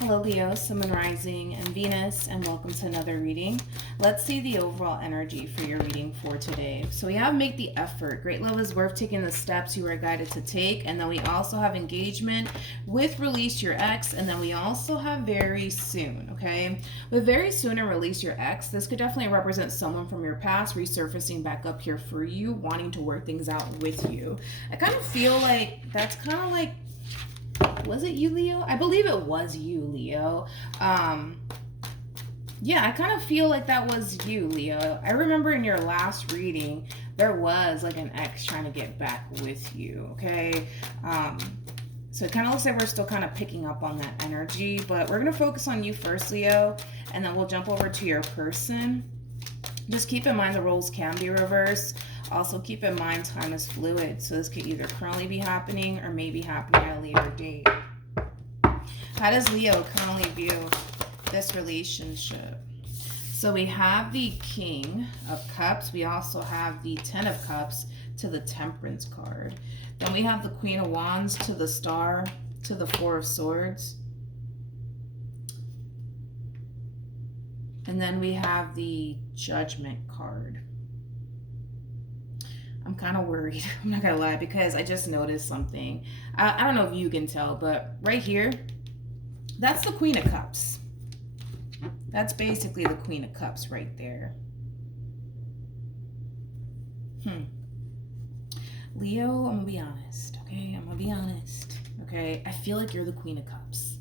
Hello Leo, Sun, Moon, Rising, and Venus, and welcome to another reading. Let's see the overall energy for your reading for today. So we have make the effort. Great love is worth taking the steps you are guided to take. And then we also have engagement with release your ex. And then we also have very soon, okay? With very soon and release your ex, this could definitely represent someone from your past resurfacing back up here for you, wanting to work things out with you. I kind of feel like that's kind of like, was it you, Leo? I believe it was you, Leo. Yeah, I kind of feel like that was you, Leo. I remember in your last reading, there was like an ex trying to get back with you, okay? So it kind of looks like we're still kind of picking up on that energy, but we're going to focus on you first, Leo, and then we'll jump over to your person. Just keep in mind the roles can be reversed. Also keep in mind time is fluid, so this could either currently be happening or maybe happening at a later date. How does Leo currently view this relationship? So we have the King of Cups. We also have the Ten of Cups to the Temperance card. Then we have the Queen of Wands to the Star to the Four of Swords. And then we have the Judgment card. I'm kind of worried, I'm not gonna lie, because I just noticed something. I don't know if you can tell, but right here, that's the Queen of Cups. That's basically the Queen of Cups right there. Leo, I'm gonna be honest, okay? I'm gonna be honest, okay? I feel like you're the Queen of Cups.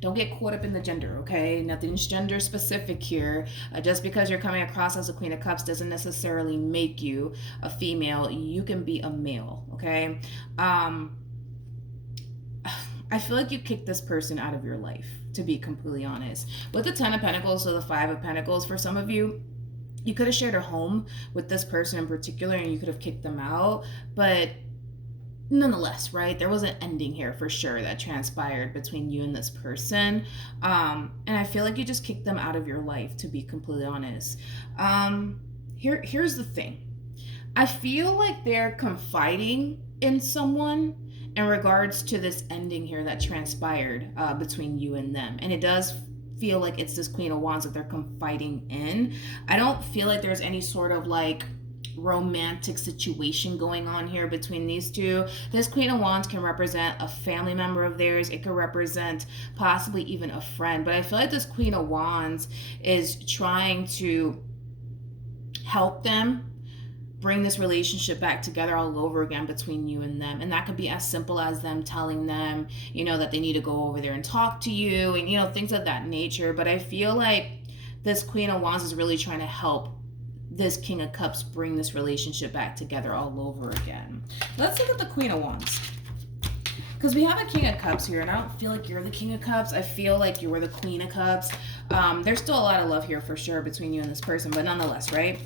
Don't get caught up in the gender, okay? Nothing's gender specific here. Just because you're coming across as a Queen of Cups doesn't necessarily make you a female. You can be a male, okay? I feel like you kicked this person out of your life, to be completely honest. With the Ten of Pentacles or the Five of Pentacles, for some of you, you could have shared a home with this person in particular and you could have kicked them out, but nonetheless, right, there was an ending here for sure that transpired between you and this person, and I feel like you just kicked them out of your life, to be completely honest. Here's the thing. I feel like they're confiding in someone in regards to this ending here that transpired between you and them, and it does feel like it's this Queen of Wands that they're confiding in. I don't feel like there's any sort of like romantic situation going on here between these two. This Queen of Wands can represent a family member of theirs. It could represent possibly even a friend. But I feel like this Queen of Wands is trying to help them bring this relationship back together all over again between you and them. And that could be as simple as them telling them, you know, that they need to go over there and talk to you and, you know, things of that nature. But I feel like this Queen of Wands is really trying to help this King of Cups bring this relationship back together all over again. Let's look at the Queen of Wands, because we have a King of Cups here, and I don't feel like you're the King of Cups. I feel like you were the Queen of Cups. There's still a lot of love here for sure between you and this person, but nonetheless, right?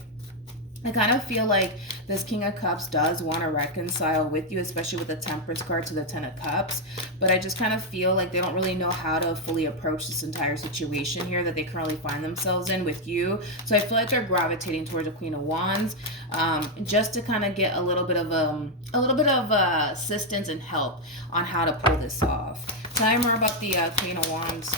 I kind of feel like this King of Cups does want to reconcile with you, especially with the Temperance card to the Ten of Cups. But I just kind of feel like they don't really know how to fully approach this entire situation here that they currently find themselves in with you. So I feel like they're gravitating towards a Queen of Wands, just to kind of get a little bit of assistance and help on how to pull this off. Tell me more about the Queen of Wands.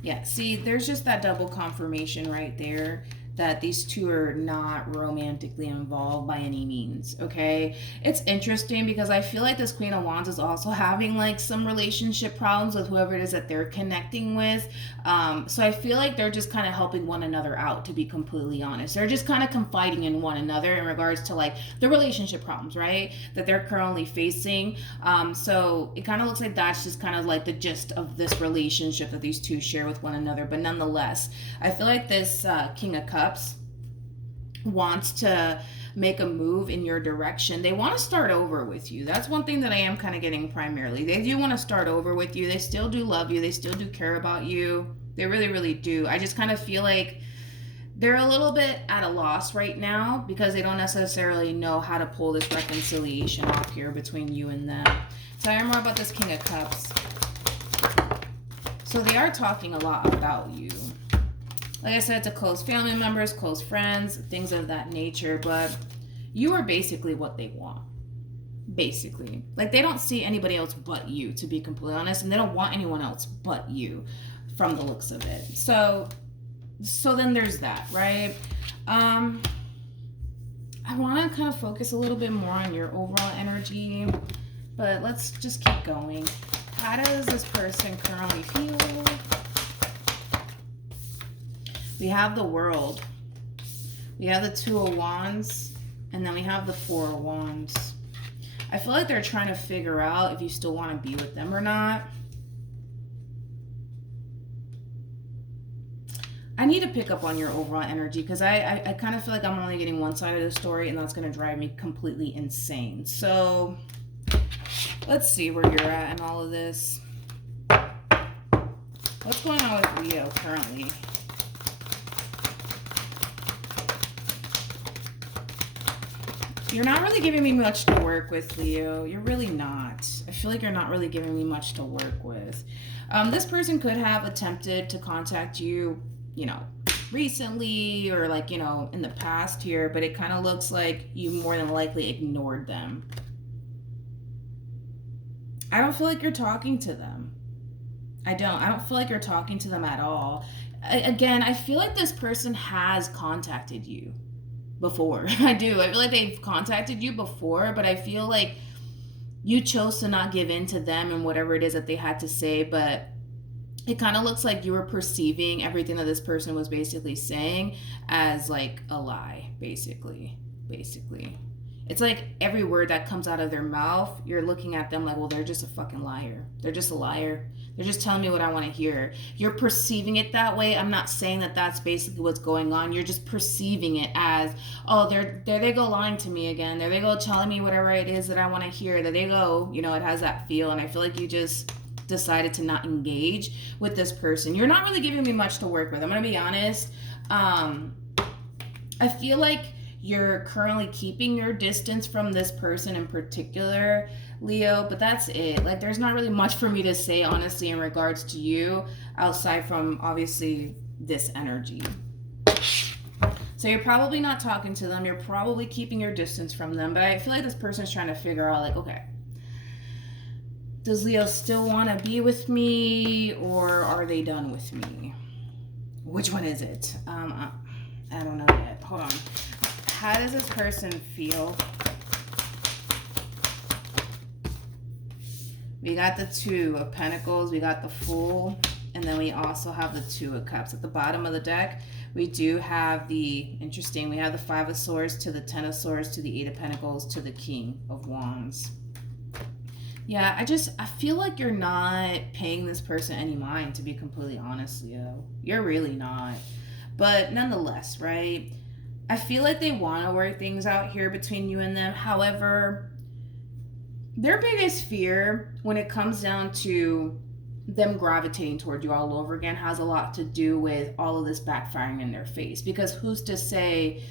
Yeah, see, there's just that double confirmation right there that these two are not romantically involved by any means, okay? It's interesting because I feel like this Queen of Wands is also having like some relationship problems with whoever it is that they're connecting with. So I feel like they're just kind of helping one another out, to be completely honest. They're just kind of confiding in one another in regards to like the relationship problems, right, that they're currently facing. So it kind of looks like that's just kind of like the gist of this relationship that these two share with one another. But nonetheless, I feel like this King of Cups wants to make a move in your direction. They want to start over with you. That's one thing that I am kind of getting primarily. They do want to start over with you. They still do love you. They still do care about you. They really, really do. I just kind of feel like they're a little bit at a loss right now because they don't necessarily know how to pull this reconciliation off here between you and them. Tell me more about this King of Cups. So they are talking a lot about you. Like I said, to close family members, close friends, things of that nature. But You are basically what they want. Basically. Like, they don't see anybody else but you, to be completely honest, and they don't want anyone else but you from the looks of it. So then there's that, right? I want to kind of focus a little bit more on your overall energy, but let's just keep going. How does this person currently feel? We have the World. We have the Two of Wands, and then we have the Four of Wands. I feel like they're trying to figure out if you still want to be with them or not. I need to pick up on your overall energy, because I kind of feel like I'm only getting one side of the story, and that's going to drive me completely insane. So let's see where you're at in all of this. What's going on with Leo currently? You're not really giving me much to work with, Leo. You're really not. I feel like you're not really giving me much to work with. This person could have attempted to contact you, recently, or like, in the past here, but it kind of looks like you more than likely ignored them. I don't feel like you're talking to them. I don't feel like you're talking to them at all. Again, I feel like this person has contacted you before. I do. I feel like they've contacted you before, but I feel like you chose to not give in to them and whatever it is that they had to say, but it kind of looks like you were perceiving everything that this person was basically saying as like a lie, basically. It's like every word that comes out of their mouth, you're looking at them like, well, they're just a fucking liar. They're just a liar. They're just telling me what I want to hear. You're perceiving it that way. I'm not saying that that's basically what's going on. You're just perceiving it as, oh, there they go lying to me again. There they go telling me whatever it is that I want to hear. There they go. It has that feel. And I feel like you just decided to not engage with this person. You're not really giving me much to work with. I'm going to be honest. I feel like you're currently keeping your distance from this person in particular, Leo, but that's it. Like, there's not really much for me to say, honestly, in regards to you, outside from, obviously, this energy. So you're probably not talking to them. You're probably keeping your distance from them, but I feel like this person's trying to figure out, like, okay, does Leo still want to be with me, or are they done with me? Which one is it? I don't know yet. Hold on. How does this person feel? We got the Two of Pentacles, we got the Fool, and then we also have the Two of Cups. At the bottom of the deck, we do have we have the Five of Swords to the Ten of Swords to the Eight of Pentacles to the King of Wands. Yeah, I feel like you're not paying this person any mind, to be completely honest, Leo. You're really not. But nonetheless, right? I feel like they want to work things out here between you and them. However, their biggest fear when it comes down to them gravitating toward you all over again has a lot to do with all of this backfiring in their face. Because who's to say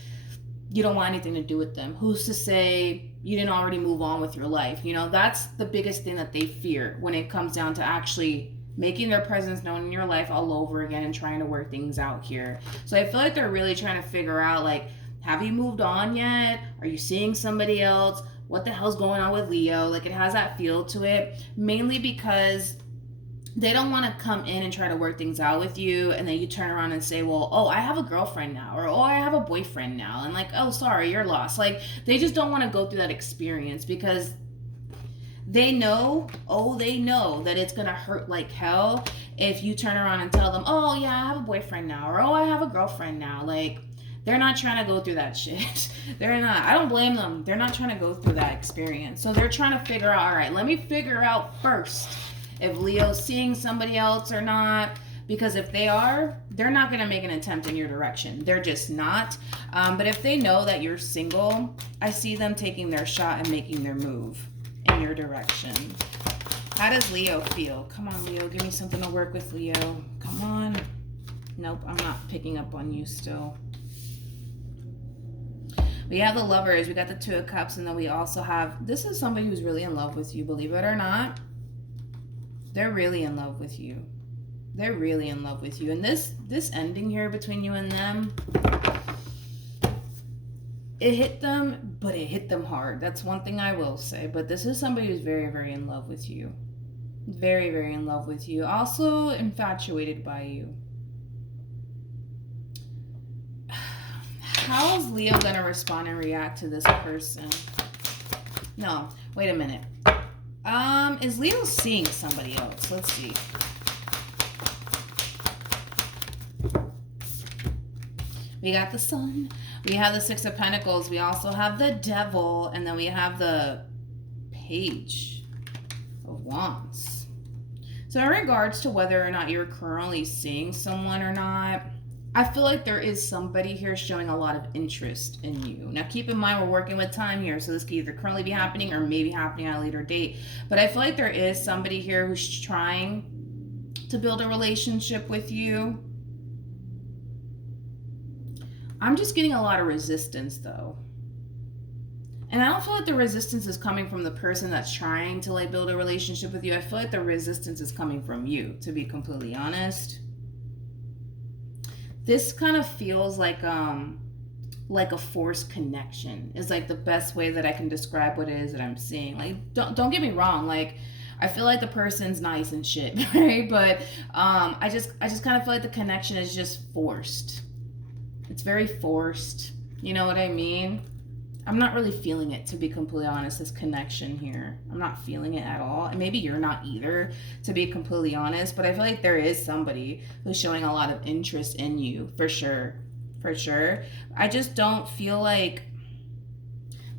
you don't want anything to do with them? Who's to say you didn't already move on with your life? That's the biggest thing that they fear when it comes down to actually making their presence known in your life all over again and trying to work things out here. So I feel like they're really trying to figure out, like, have you moved on yet? Are you seeing somebody else? What the hell's going on with Leo? Like, it has that feel to it, mainly because they don't want to come in and try to work things out with you, and then you turn around and say, well, oh, I have a girlfriend now, or oh, I have a boyfriend now, and like, oh, sorry, you're lost. Like, they just don't want to go through that experience, because they know that it's gonna hurt like hell if you turn around and tell them, oh yeah, I have a boyfriend now, or oh, I have a girlfriend now. Like, they're not trying to go through that shit. They're not. I don't blame them. They're not trying to go through that experience. So they're trying to figure out, all right, let me figure out first if Leo's seeing somebody else or not. Because if they are, they're not going to make an attempt in your direction. They're just not. But if they know that you're single, I see them taking their shot and making their move in your direction. How does Leo feel? Come on, Leo. Give me something to work with, Leo. Come on. Nope, I'm not picking up on you still. We have the Lovers. We got the Two of Cups. And then we also have... This is somebody who's really in love with you, believe it or not. They're really in love with you. They're really in love with you. And this ending here between you and them... it hit them, but it hit them hard. That's one thing I will say. But this is somebody who's very, very in love with you. Very, very in love with you. Also infatuated by you. How is Leo going to respond and react to this person? No, wait a minute. Is Leo seeing somebody else? Let's see. We got the Sun. We have the Six of Pentacles. We also have the Devil. And then we have the Page of Wands. So in regards to whether or not you're currently seeing someone or not, I feel like there is somebody here showing a lot of interest in you. Now, keep in mind, we're working with time here, so this could either currently be happening or maybe happening at a later date. But I feel like there is somebody here who's trying to build a relationship with you. I'm just getting a lot of resistance, though. And I don't feel like the resistance is coming from the person that's trying to, like, build a relationship with you. I feel like the resistance is coming from you, to be completely honest. This kind of feels like a forced connection is like the best way that I can describe what it is that I'm seeing. Like, don't get me wrong, like, I feel like the person's nice and shit, right? But I just kind of feel like the connection is just forced. It's very forced. You know what I mean? I'm not really feeling it, to be completely honest, this connection here. I'm not feeling it at all. And maybe you're not either, to be completely honest. But I feel like there is somebody who's showing a lot of interest in you, for sure. For sure. I just don't feel like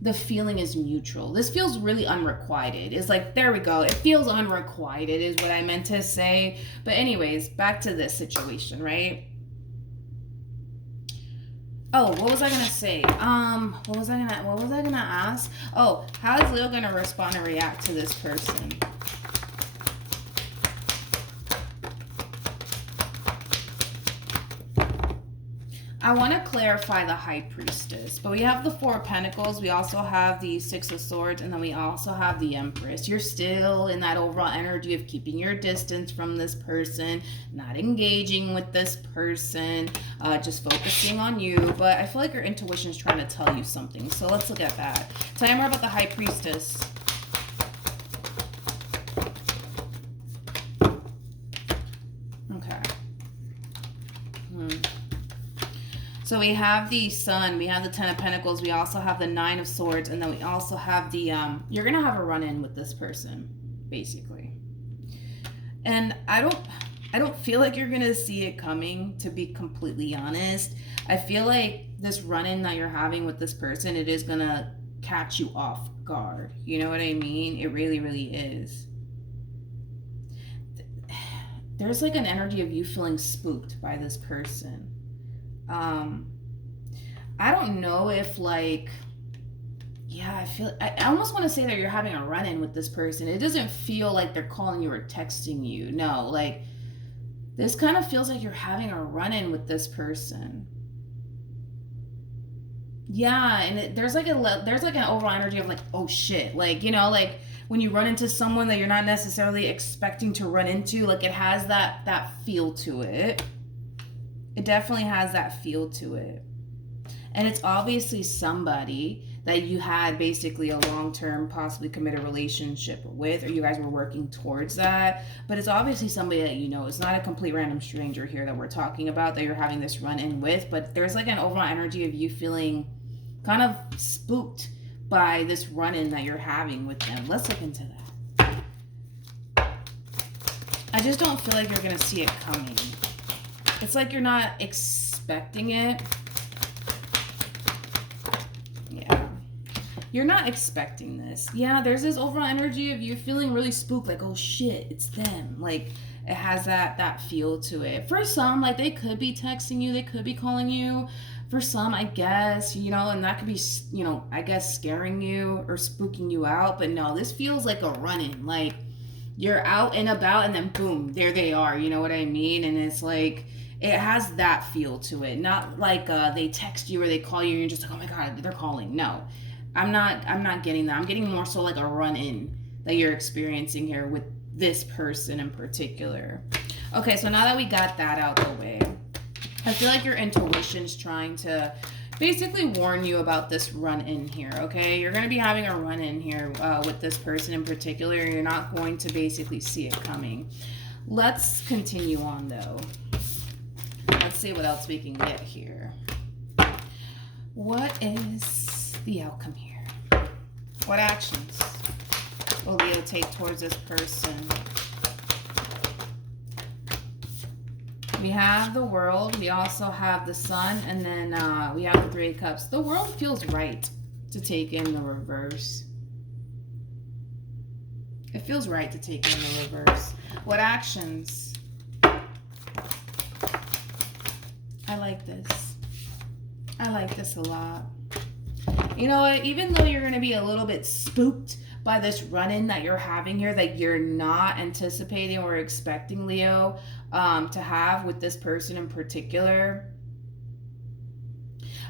the feeling is mutual. This feels really unrequited. It's like, there we go. It feels unrequited is what I meant to say. But anyways, back to this situation, right? Oh, what was I gonna say? What was I gonna ask? Oh, how is Leo gonna respond and react to this person? I want to clarify the High Priestess, but we have the Four of Pentacles, we also have the Six of Swords, and then we also have the Empress. You're still in that overall energy of keeping your distance from this person, not engaging with this person, just focusing on you, but I feel like your intuition is trying to tell you something, so let's look at that. Tell me more about the High Priestess. Okay. So we have the Sun, we have the Ten of Pentacles, we also have the Nine of Swords, and then we also have the, you're going to have a run-in with this person, basically. And I don't feel like you're going to see it coming, to be completely honest. I feel like this run-in that you're having with this person, it is going to catch you off guard. You know what I mean? It really, really is. There's like an energy of you feeling spooked by this person. I don't know if, like, yeah, I almost want to say that you're having a run-in with this person. It doesn't feel like they're calling you or texting you. No, like, this kind of feels like you're having a run-in with this person. Yeah, and there's like an overall energy of like, oh shit, like, you know, like when you run into someone that you're not necessarily expecting to run into, like, it has that feel to it. It definitely has that feel to it. And it's obviously somebody that you had basically a long-term, possibly committed relationship with, or you guys were working towards that. But it's obviously somebody that you know. It's not a complete random stranger here that we're talking about that you're having this run-in with. But there's like an overall energy of you feeling kind of spooked by this run-in that you're having with them. Let's look into that. I just don't feel like you're going to see it coming. It's like you're not expecting it. Yeah. You're not expecting this. Yeah, there's this overall energy of you feeling really spooked, like, oh shit, it's them. Like, it has that feel to it. For some, like, they could be texting you, they could be calling you. For some, I guess, you know, and that could be, you know, I guess scaring you or spooking you out. But no, this feels like a run-in. Like, you're out and about and then boom, there they are. You know what I mean? And it's like, it has that feel to it. Not like they text you or they call you and you're just like, oh my God, they're calling. No, I'm not getting that. I'm getting more so like a run-in that you're experiencing here with this person in particular. Okay, so now that we got that out the way, I feel like your intuition's trying to basically warn you about this run-in here, okay? You're going to be having a run-in here with this person in particular. You're not going to basically see it coming. Let's continue on, though. Let's see what else we can get here. What is the outcome here? What actions will Leo take towards this person? We have the World, we also have the Sun, and then we have the Three of Cups. The World feels right to take in the reverse. It feels right to take in the reverse. What actions? I like this. I like this a lot. You know what? Even though you're going to be a little bit spooked by this run-in that you're having here, that you're not anticipating or expecting, Leo, to have with this person in particular,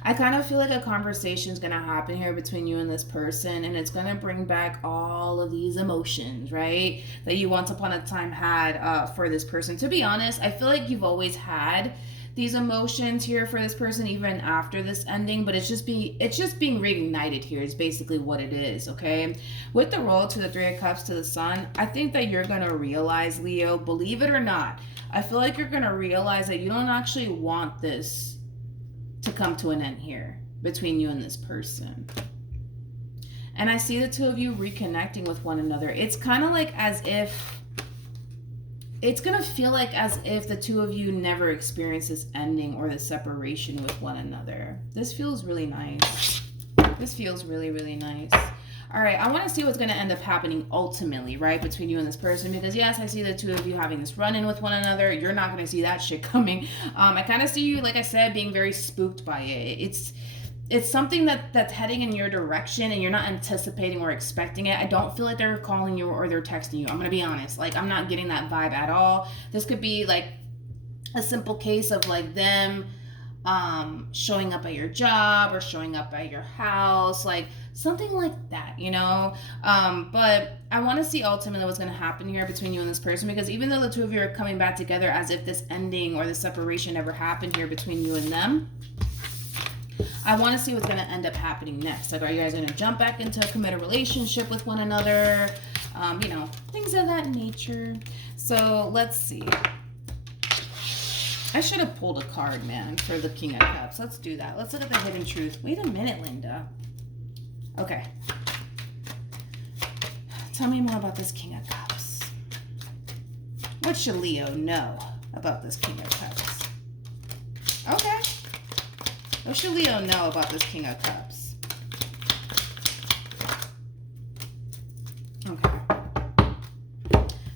I kind of feel like a conversation is going to happen here between you and this person, and it's going to bring back all of these emotions, right, that you once upon a time had for this person. To be honest, I feel like you've always had these emotions here for this person even after this ending, but it's just being reignited here is basically what it is, okay? With the World to the Three of Cups to the Sun, I think that you're going to realize, Leo, believe it or not, I feel like you're going to realize that you don't actually want this to come to an end here between you and this person. And I see the two of you reconnecting with one another. It's kind of like as if it's going to feel like as if the two of you never experienced this ending or this separation with one another. This feels really nice. This feels really, really nice. All right, I want to see what's going to end up happening ultimately, right, between you and this person, because yes, I see the two of you having this run-in with one another. You're not going to see that shit coming. I kind of see you, like I said, being very spooked by it. It's something that's heading in your direction and you're not anticipating or expecting it. I don't feel like they're calling you or they're texting you. I'm going to be honest. Like, I'm not getting that vibe at all. This could be like a simple case of like them showing up at your job or showing up at your house, like something like that, you know? But I want to see ultimately what's going to happen here between you and this person, because even though the two of you are coming back together as if this ending or this separation never happened here between you and them, I want to see what's going to end up happening next. Like, are you guys going to jump back into a committed relationship with one another? You know, things of that nature. So let's see. I should have pulled a card, man, for the King of Cups. Let's do that. Let's look at the hidden truth. Wait a minute, Linda. Okay. Tell me more about this King of Cups. What should Leo know about this King of Cups? Okay. What should Leo know about this King of Cups? Okay.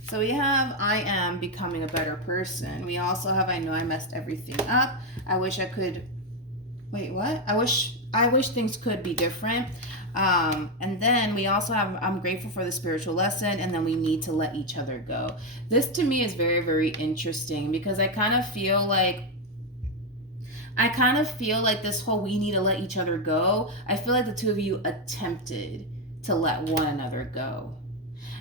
So we have, I am becoming a better person. We also have, I know I messed everything up. I wish I could, wait, what? I wish things could be different. And then we also have, I'm grateful for the spiritual lesson, and then we need to let each other go. This to me is very, very interesting, because I kind of feel like this whole we need to let each other go, I feel like the two of you attempted to let one another go.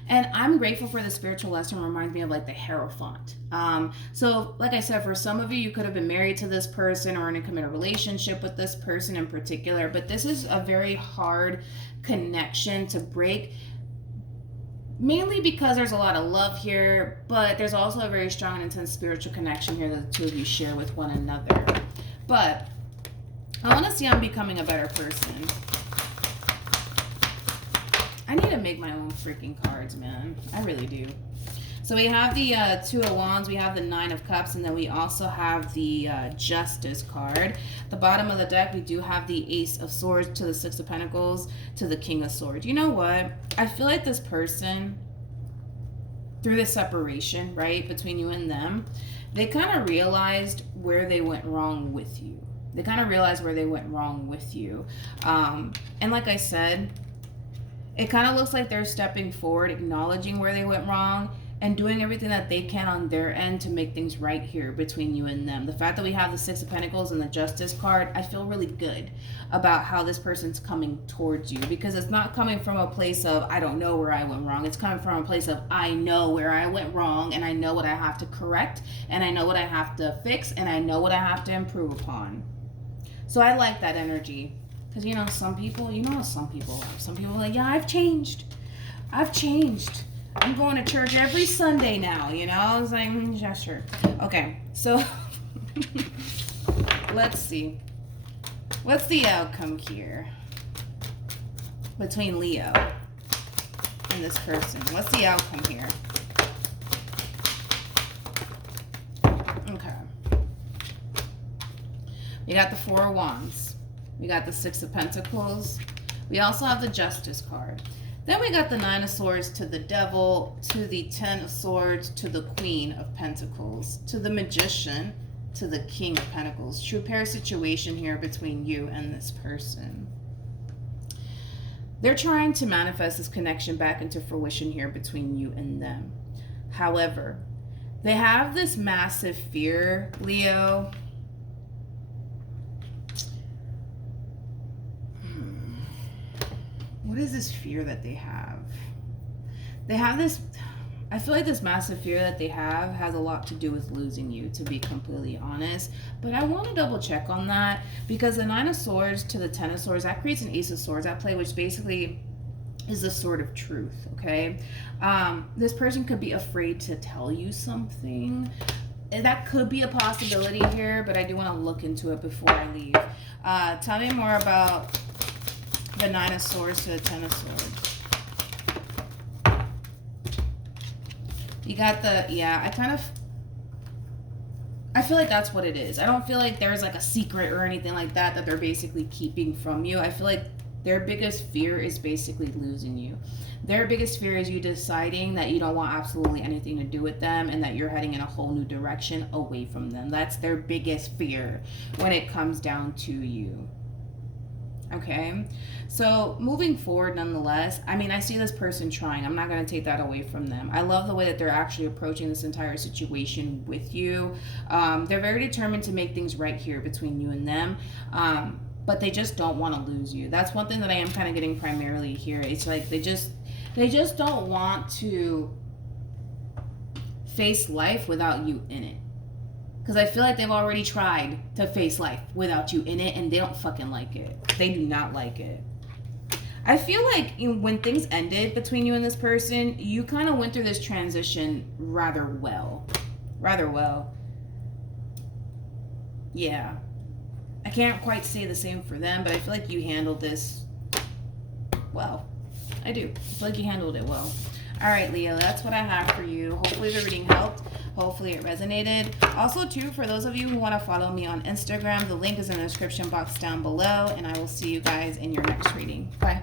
And I'm grateful for the spiritual lesson. Reminds me of like the Hierophant. So like I said, for some of you, you could have been married to this person or in a committed relationship with this person in particular, but this is a very hard connection to break, mainly because there's a lot of love here, but there's also a very strong and intense spiritual connection here that the two of you share with one another. But I want to see I'm becoming a better person. I need to make my own freaking cards, man. I really do. So we have the Two of Wands, we have the Nine of Cups, and then we also have the Justice card. The bottom of the deck, we do have the Ace of Swords to the Six of Pentacles to the King of Swords. You know what? I feel like this person, through the separation, right, between you and them, they kind of realized where they went wrong with you. And like I said, it kind of looks like they're stepping forward, acknowledging where they went wrong, and doing everything that they can on their end to make things right here between you and them. The fact that we have the Six of Pentacles and the Justice card, I feel really good about how this person's coming towards you, because it's not coming from a place of, I don't know where I went wrong. It's coming from a place of, I know where I went wrong, and I know what I have to correct, and I know what I have to fix, and I know what I have to improve upon. So I like that energy. Because, you know, some people, you know how some people are. Some people are like, yeah, I've changed. I've changed. I'm going to church every Sunday now, you know? I was like, yeah, sure. Okay, so let's see. What's the outcome here between Leo and this person? What's the outcome here? Okay. We got the Four of Wands. We got the Six of Pentacles. We also have the Justice card. Then we got the Nine of Swords to the Devil, to the Ten of Swords, to the Queen of Pentacles, to the Magician, to the King of Pentacles. True pair situation here between you and this person. They're trying to manifest this connection back into fruition here between you and them. However, they have this massive fear, Leo. What is this fear that they have? They have this, I feel like this massive fear that they have has a lot to do with losing you, to be completely honest. But I want to double check on that, because the Nine of Swords to the Ten of Swords, that creates an Ace of Swords at play, which basically is the sword of truth, okay? This person could be afraid to tell you something. That could be a possibility here, but I do want to look into it before I leave. Tell me more about the Nine of Swords to the Ten of Swords. You got the, yeah, I feel like that's what it is. I don't feel like there's like a secret or anything like that that they're basically keeping from you. I feel like their biggest fear is basically losing you. Their biggest fear is you deciding that you don't want absolutely anything to do with them and that you're heading in a whole new direction away from them. That's their biggest fear when it comes down to you. Okay, so moving forward, nonetheless, I mean, I see this person trying. I'm not going to take that away from them. I love the way that they're actually approaching this entire situation with you. They're very determined to make things right here between you and them, but they just don't want to lose you. That's one thing that I am kind of getting primarily here. It's like they just don't want to face life without you in it. Because I feel like they've already tried to face life without you in it, and they don't fucking like it. They do not like it. I feel like, you know, when things ended between you and this person, you kind of went through this transition rather well. Rather well. Yeah. I can't quite say the same for them, but I feel like you handled this well. I do. I feel like you handled it well. All right, Leo, that's what I have for you. Hopefully the reading helped. Hopefully it resonated. Also, too, for those of you who want to follow me on Instagram, the link is in the description box down below, and I will see you guys in your next reading. Bye.